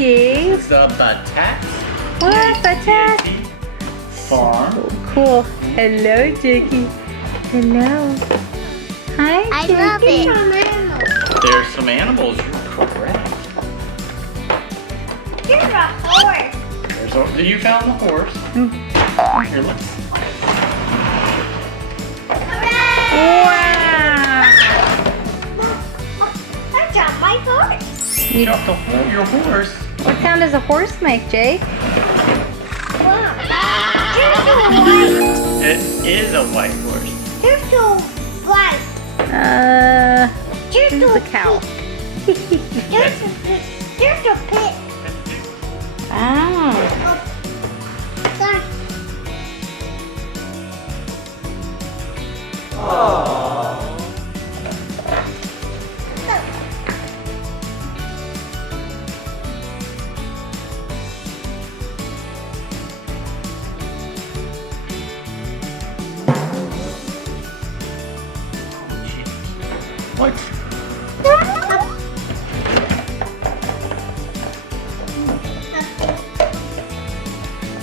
Jakey. This is the Battat. What? Battat? Farm. So cool. Hello, Jakey. Hello. Hi, Jakey. I love it. There's some animals. You're correct. Here's a horse. You found the horse. Here, let's. Wow. I dropped my horse. You dropped your horse. What sound does a horse make, Jake? Wow. Here's the white. It is a white horse. Here's the white. Here's a cow. There's a pig. Wow. Sorry. What?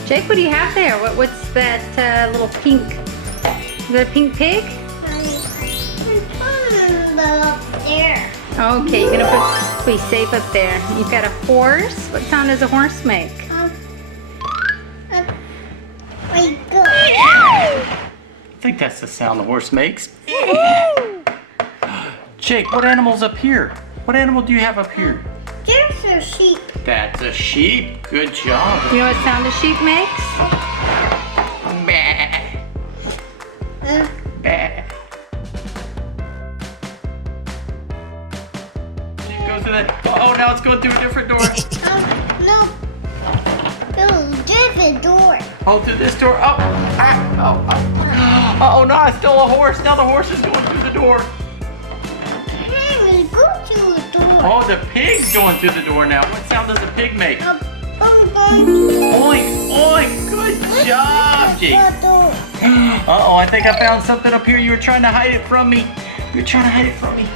Jake, what do you have there? What's that little pink? Is that a pink pig? There. Okay, you're gonna be safe up there. You've got a horse. What sound does a horse make? Wait, go. I think that's the sound the horse makes. Jake, what animal's up here? What animal do you have up here? There's a sheep. That's a sheep. Good job. You know what sound a sheep makes? Bah. Bah. It goes to that. Oh, now it's going through a different door. No. No, different door. Oh, through this door. Oh, oh, no, I stole a horse. Now the horse is going through the door. Hey, go to the door. Oh, the pig's going through the door now. What sound does the pig make? Oink, oink. Good job, Jake. Uh-oh, I think I found something up here. You were trying to hide it from me. You were trying to hide it from me.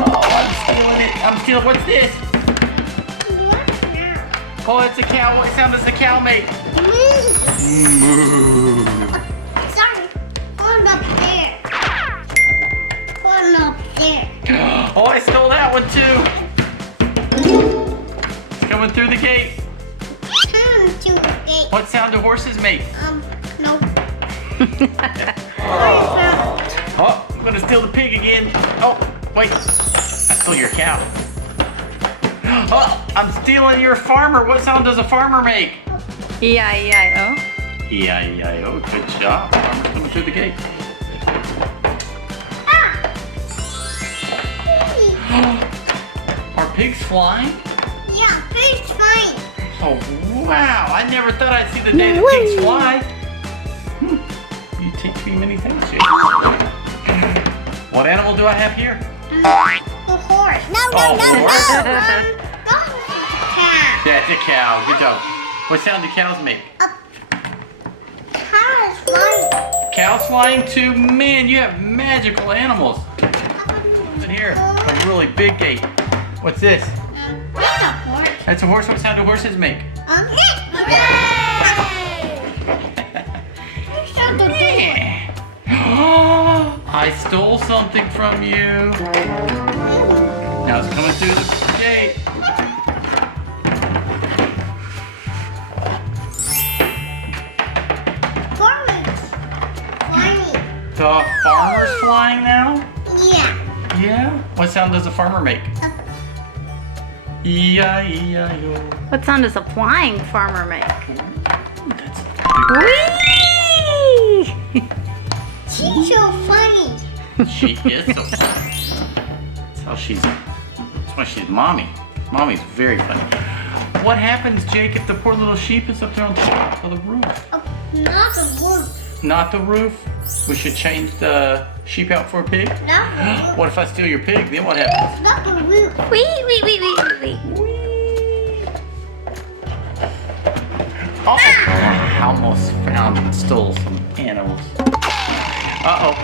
Oh, I'm stealing it. I'm stealing. What's this? Oh, it's a cow. What sound does the cow make? Moo. Sorry. One up there. One up there. Oh, I stole that one too. It's coming through the gate. Come to the gate. What sound do horses make? Nope. Oh, I'm gonna steal the pig again. Oh, wait. I stole your cow. Oh, I'm stealing your farmer. What sound does a farmer make? E-I-E-I-O. E-I-E-I-O. Good job. Farmer's coming through the gate. Are pigs flying? Yeah, pig's fine. Oh, wow. I never thought I'd see the day that pigs fly. You teach me many things, Jake. What animal do I have here? The horse. No, horse. Cat. That's a cow. Good job. What sound do cows make? Cow is flying. Cows flying too? Man, you have magical animals. What's in here? A really big gate. What's this? That's a horse. That's a horse. What sound do horses make? I stole something from you. Now it's coming through the gate. The farmer's flying now? Yeah. Yeah? What sound does a farmer make? E-I-E-I-O. What sound does a flying farmer make? That's Whee! She's so funny. She is so funny. That's why she's mommy. Mommy's very funny. What happens, Jake, if the poor little sheep is up there on top of the roof? Not the roof. Not the roof? We should change the sheep out for a pig? Not the roof. What if I steal your pig? Then what happens? Not the roof. Wee! Oh, I almost found and stole some animals. Uh-oh.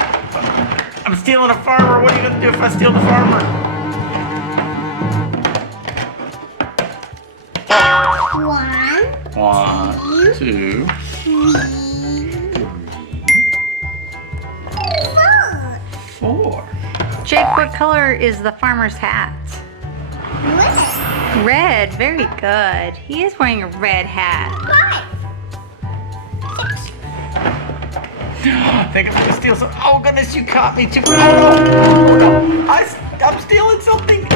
I'm stealing a farmer. What are you going to do if I steal the farmer? Oh, 1, 2, 4. Jake, what color is the farmer's hat? Red. Very good. He is wearing a red hat. I think I'm gonna steal some. Oh goodness, you caught me too. Oh no! I'm stealing something.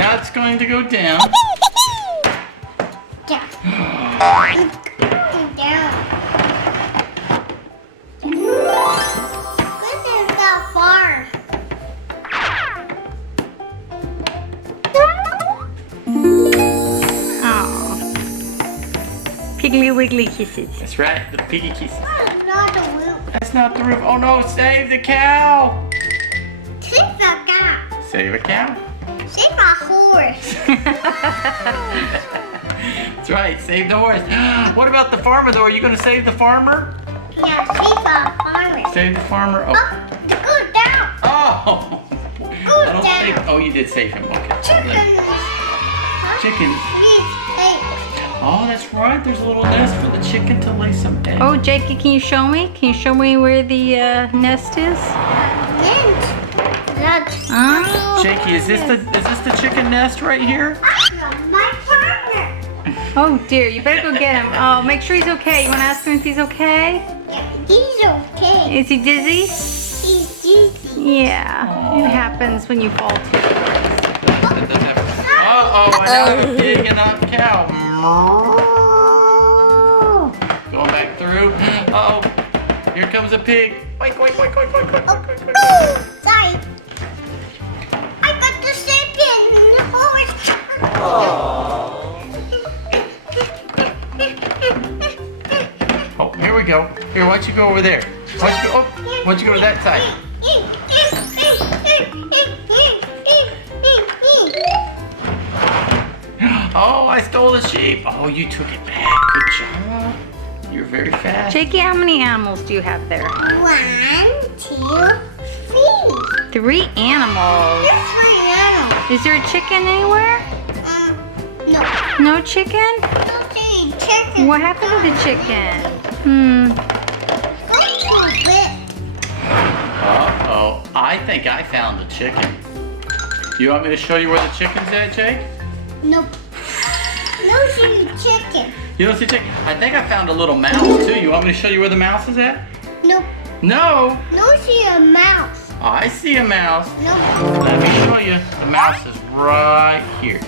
Now it's going to go down. Piggly wiggly kisses. That's right, the piggy kisses. That's not the roof. That's not the roof. Oh no, save the cow. Save the cow. Save a cow. Save a horse. That's right, save the horse. What about the farmer though? Are you going to save the farmer? Yeah, save a farmer. Save the farmer. Oh. Go down. Oh. Go I don't down. save. Oh, you did save him. Okay. Chicken. Oh, that's right. There's a little nest for the chicken to lay some eggs. Oh, Jakey, can you show me? Can you show me where the nest is? Oh, Jakey, is this the chicken nest right here? My partner. oh dear, you better go get him. Oh, make sure he's okay. You want to ask him if he's okay? Yeah, he's okay. Is he dizzy? He's dizzy. Aw. Yeah, it happens when you fall too. Uh-oh, I now have a pig and a cow. Going back through. Uh-oh, here comes a pig. Wait. Sorry. I got the chicken and the horse. Oh, here we go. Here, why don't you go over there? Why don't you go to that side? Oh, I stole the sheep. Oh, you took it back. Good job. You're very fast. Jakey, how many animals do you have there? 1, 2, 3. 3 animals. There's 3 animals. Is there a chicken anywhere? No. No chicken? Don't see chicken. What happened to the chicken? Go to it. Uh-oh. I think I found the chicken. You want me to show you where the chicken's at, Jake? Nope. No see chicken. You don't see chicken? I think I found a little mouse, too. You want me to show you where the mouse is at? Nope. No. No see a mouse. I see a mouse. Nope. Let me show you. The mouse is right here.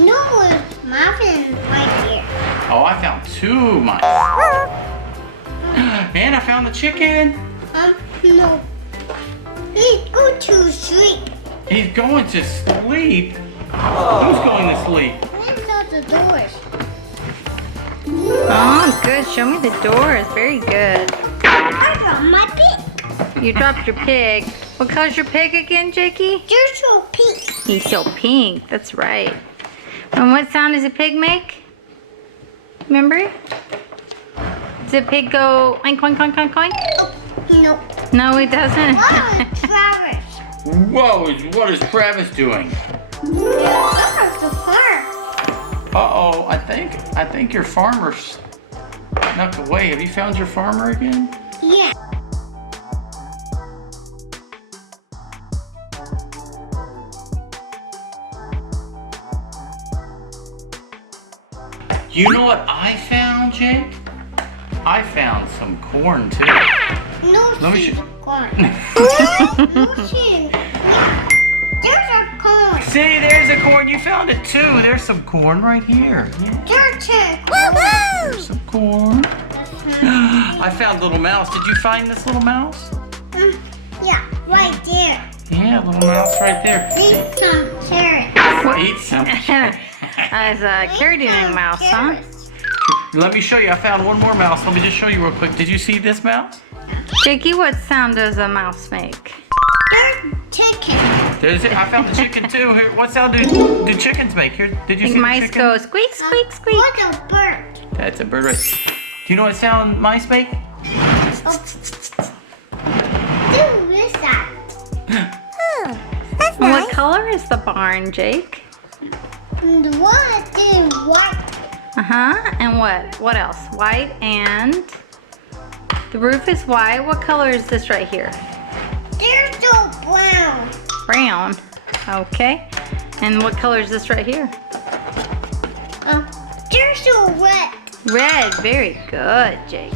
No, it's mouse is right here. Oh, I found 2 mice. And I found the chicken. No. Please go to sleep. He's going to sleep. Who's going to sleep? Close all the doors. Oh, good. Show me the doors. Very good. I found my pig. You dropped your pig. What color's your pig again, Jakey? You're so pink. He's so pink. That's right. And what sound does a pig make? Remember? Does a pig go oink, oink, oink, oink, oink? Oh, no. No, it doesn't. Oh, Travis. Whoa, what is Travis doing? That's the farm. Uh-oh, I think your farmer snuck away. Have you found your farmer again? Yeah. You know what I found, Jake? I found some corn, too. No Let me seed show- corn. No seed. There's a corn. See, there's a corn. You found it, too. There's some corn right here. Yeah, There's a there's some corn. I found a little mouse. Did you find this little mouse? Yeah, right there. Yeah, little mouse right there. Eat some carrots. Eat some. As a carrot-eating mouse, huh? Let me show you. I found one more mouse. Let me just show you real quick. Did you see this mouse? Jakey, what sound does a mouse make? There's chicken. I found the chicken too. Here, what sound do chickens make? Here, did you I see think the mice chicken? go squeak, squeak, squeak. What's a bird? That's a bird, right? Do you know what sound mice make? Who is that? And what color color is the barn, Jake? And what is white? And what else? White, and the roof is white. What color is this right here? There's no brown. Brown. Okay. And what color is this right here? There's no red. Red. Very good, Jake.